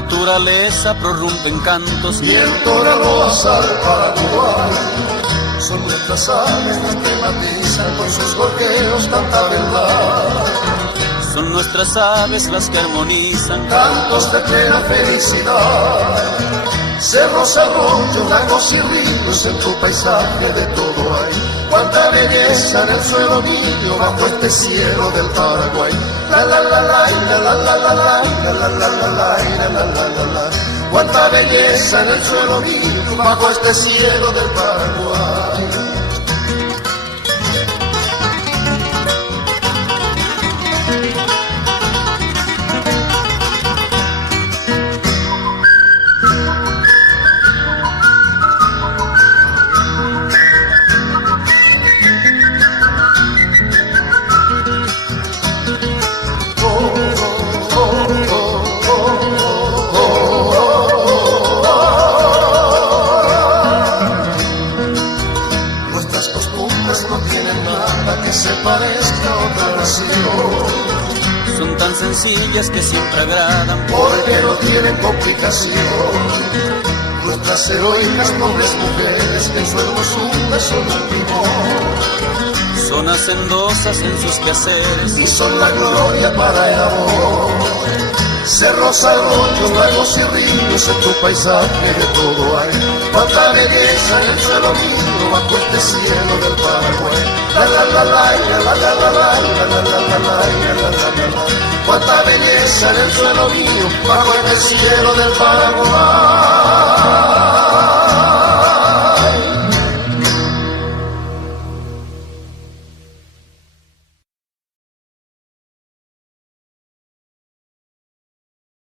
naturaleza prorrumpe en cantos, viento de rosa del Paraguay. Son nuestras aves las que matizan con sus gorjeos tanta verdad. Son nuestras aves las que armonizan cantos de plena felicidad. Cerros, arroyos, lagos y ríos, en tu paisaje de todo hay. Cuánta belleza en el suelo mío bajo este cielo del Paraguay. La la la la la la la la la la la la la la la. Cuánta belleza en el suelo mío bajo este cielo del Paraguay. Son tan sencillas que siempre agradan porque no tienen complicación. Nuestras heroicas nobles mujeres que en su hermosura son un timón. Son hacendosas en sus quehaceres y son la gloria para el amor. Cerros, arroyos, lagos y ríos, en tu paisaje de todo hay. Cuánta belleza en el suelo mío bajo este cielo del Paraguay. La la la la la la la la la la la la la. Cuánta belleza en el suelo mío bajo este cielo del Paraguay.